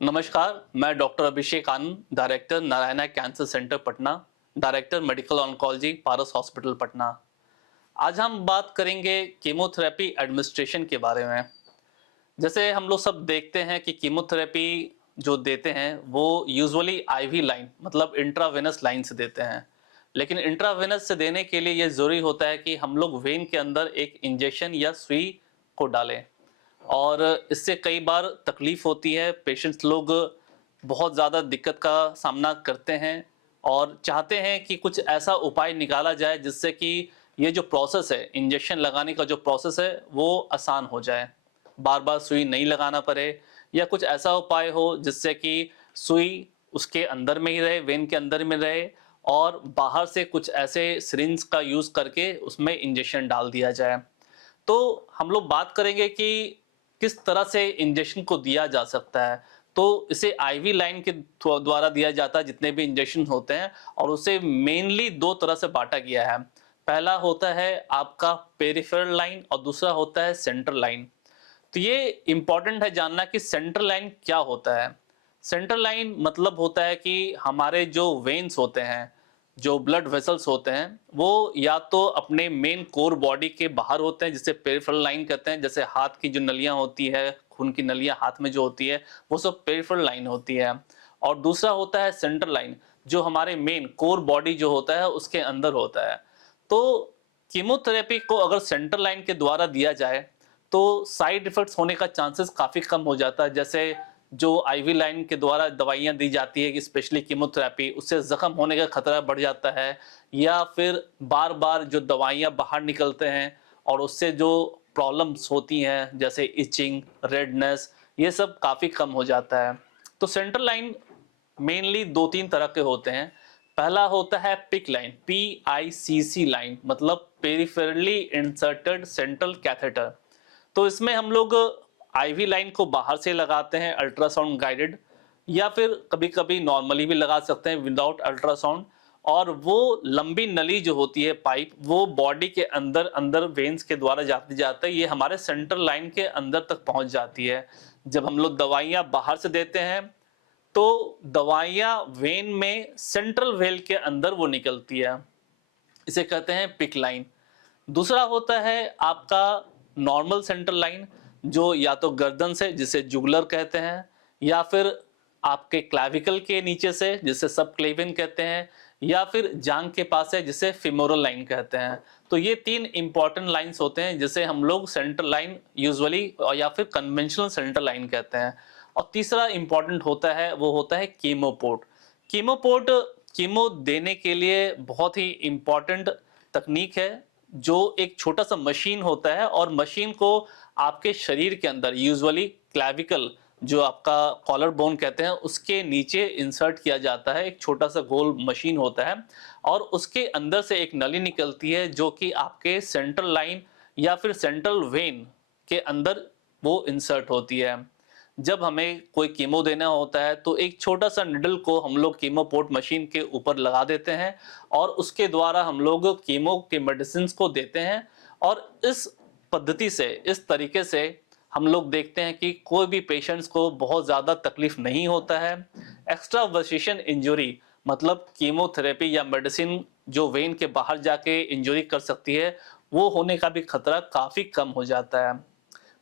नमस्कार, मैं doctor Abhishek Anand, director Narayana cancer centre Patna, director medical oncology, Paras hospital Patna. आज हम बात करेंगे कीमोथेरेपी एडमिनिस्ट्रेशन के बारे में। जैसे हम लोग सब देखते हैं कि कीमोथेरेपी जो देते हैं वो यूजुअली आईवी लाइन मतलब इंट्रावेनस लाइन से देते हैं। लेकिन इंट्रावेनस से देने के लिए ये ज़रूरी होता है कि हम लोग वेन के अंदर एक इंजेक्शन या सुई को डालें और इससे कई बार तकलीफ होती है। पेशेंट्स लोग बहुत ज़्यादा दिक्कत का सामना करते हैं और चाहते हैं कि कुछ ऐसा उपाय निकाला जाए जिससे कि ये जो प्रोसेस है, इंजेक्शन लगाने का जो प्रोसेस है वो आसान हो जाए, बार बार सुई नहीं लगाना पड़े, या कुछ ऐसा उपाय हो जिससे कि सुई उसके अंदर में ही रहे, वेन के अंदर में रहे, और बाहर से कुछ ऐसे सिरिंज का यूज़ करके उसमें इंजेक्शन डाल दिया जाए। तो हम लोग बात करेंगे कि किस तरह से इंजेक्शन को दिया जा सकता है। तो इसे आईवी लाइन के द्वारा दिया जाता है जितने भी इंजेक्शन होते हैं, और उसे मेनली दो तरह से बांटा गया है। पहला होता है आपका पेरिफेरल लाइन और दूसरा होता है सेंट्रल लाइन। तो ये इंपॉर्टेंट है जानना कि सेंट्रल लाइन क्या होता है। सेंट्रल लाइन मतलब होता है कि हमारे जो वेन्स होते हैं, जो ब्लड वेसल्स होते हैं, वो या तो अपने मेन कोर बॉडी के बाहर होते हैं जिसे पेरिफेरल लाइन कहते हैं। जैसे हाथ की जो नलियां होती है, खून की नलियां हाथ में जो होती है, वो सब पेरिफेरल लाइन होती है। और दूसरा होता है सेंट्रल लाइन, जो हमारे मेन कोर बॉडी जो होता है उसके अंदर होता है। तो कीमोथेरेपी को अगर सेंट्रल लाइन के द्वारा दिया जाए तो साइड इफेक्ट्स होने का चांसेस काफ़ी कम हो जाता है। जैसे जो आईवी लाइन के द्वारा दवाइयाँ दी जाती है कि स्पेशली कीमोथेरेपी, उससे ज़ख्म होने का खतरा बढ़ जाता है, या फिर बार-बार जो दवाइयाँ बाहर निकलते हैं और उससे जो प्रॉब्लम्स होती हैं जैसे इचिंग, रेडनेस, ये सब काफ़ी कम हो जाता है। तो सेंट्रल लाइन मेनली 2-3 तरह के होते हैं। पहला होता है पिक लाइन, PICC लाइन, मतलब पेरिफेरली इंसर्टेड सेंट्रल कैथेटर। तो इसमें हम लोग आईवी लाइन को बाहर से लगाते हैं अल्ट्रासाउंड गाइडेड, या फिर कभी-कभी नॉर्मली भी लगा सकते हैं विदाउट अल्ट्रासाउंड। और वो लंबी नली जो होती है, पाइप, वो बॉडी के अंदर अंदर वेन्स के द्वारा जाती जाता है, ये हमारे सेंट्रल लाइन के अंदर तक पहुंच जाती है। जब हम लोग दवाइयां बाहर से देते हैं तो दवाइयां वेन में सेंट्रल वेल के अंदर वो निकलती है, इसे कहते हैं पिक लाइन। दूसरा होता है आपका नॉर्मल सेंट्रल लाइन, जो या तो गर्दन से जिसे जुगलर कहते हैं, या फिर आपके क्लैविकल के नीचे से जिसे सब क्लेविन कहते हैं, या फिर जांग के पास है जिसे फिमोरल लाइन कहते हैं। तो ये तीन इंपॉर्टेंट लाइंस होते हैं जिसे हम लोग सेंट्रल लाइन यूजुअली या फिर कन्वेंशनल सेंट्रल लाइन कहते हैं। और तीसरा इंपॉर्टेंट होता है वो होता है कीमोपोर्ट। कीमोपोर्ट कीमो देने के लिए बहुत ही इंपॉर्टेंट तकनीक है, जो एक छोटा सा मशीन होता है, और मशीन को आपके शरीर के अंदर यूजुअली क्लैविकल, जो आपका कॉलर बोन कहते हैं, उसके नीचे इंसर्ट किया जाता है। एक छोटा सा गोल मशीन होता है और उसके अंदर से एक नली निकलती है जो कि आपके सेंट्रल लाइन या फिर सेंट्रल वेन के अंदर वो इंसर्ट होती है। जब हमें कोई कीमो देना होता है तो एक छोटा सा निडल को हम लोग कीमोपोर्ट मशीन के ऊपर लगा देते हैं और उसके द्वारा हम लोग कीमो के मेडिसिन को देते हैं। और इस पद्धति से, इस तरीके से हम लोग देखते हैं कि कोई भी पेशेंट्स को बहुत ज़्यादा तकलीफ नहीं होता है। एक्स्ट्रावर्सेशन इंजरी मतलब कीमोथेरेपी या मेडिसिन जो वेन के बाहर जाके इंजरी कर सकती है, वो होने का भी खतरा काफ़ी कम हो जाता है।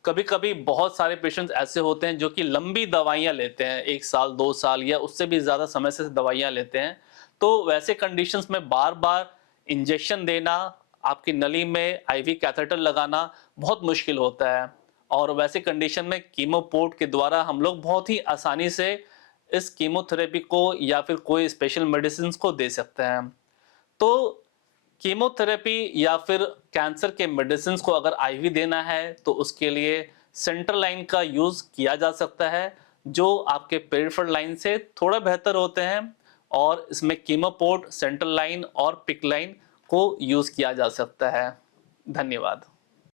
कभी-कभी बहुत सारे पेशेंट्स ऐसे होते हैं जो कि लंबी दवाइयाँ लेते हैं, 1 साल, 2 साल या उससे भी ज़्यादा समय से दवाइयाँ लेते हैं। तो वैसे कंडीशंस में बार-बार इंजेक्शन देना, आपकी नली में आईवी कैथेटर लगाना बहुत मुश्किल होता है। और वैसे कंडीशन में कीमोपोर्ट के द्वारा हम लोग बहुत ही आसानी से इस कीमोथेरेपी को या फिर कोई स्पेशल मेडिसिन्स को दे सकते हैं। तो कीमोथेरेपी या फिर कैंसर के मेडिसिन को अगर आईवी देना है तो उसके लिए सेंट्रल लाइन का यूज़ किया जा सकता है, जो आपके पेरिफेरल लाइन से थोड़ा बेहतर होते हैं। और इसमें कीमोपोर्ट, सेंट्रल लाइन और पिक लाइन को यूज़ किया जा सकता है। धन्यवाद।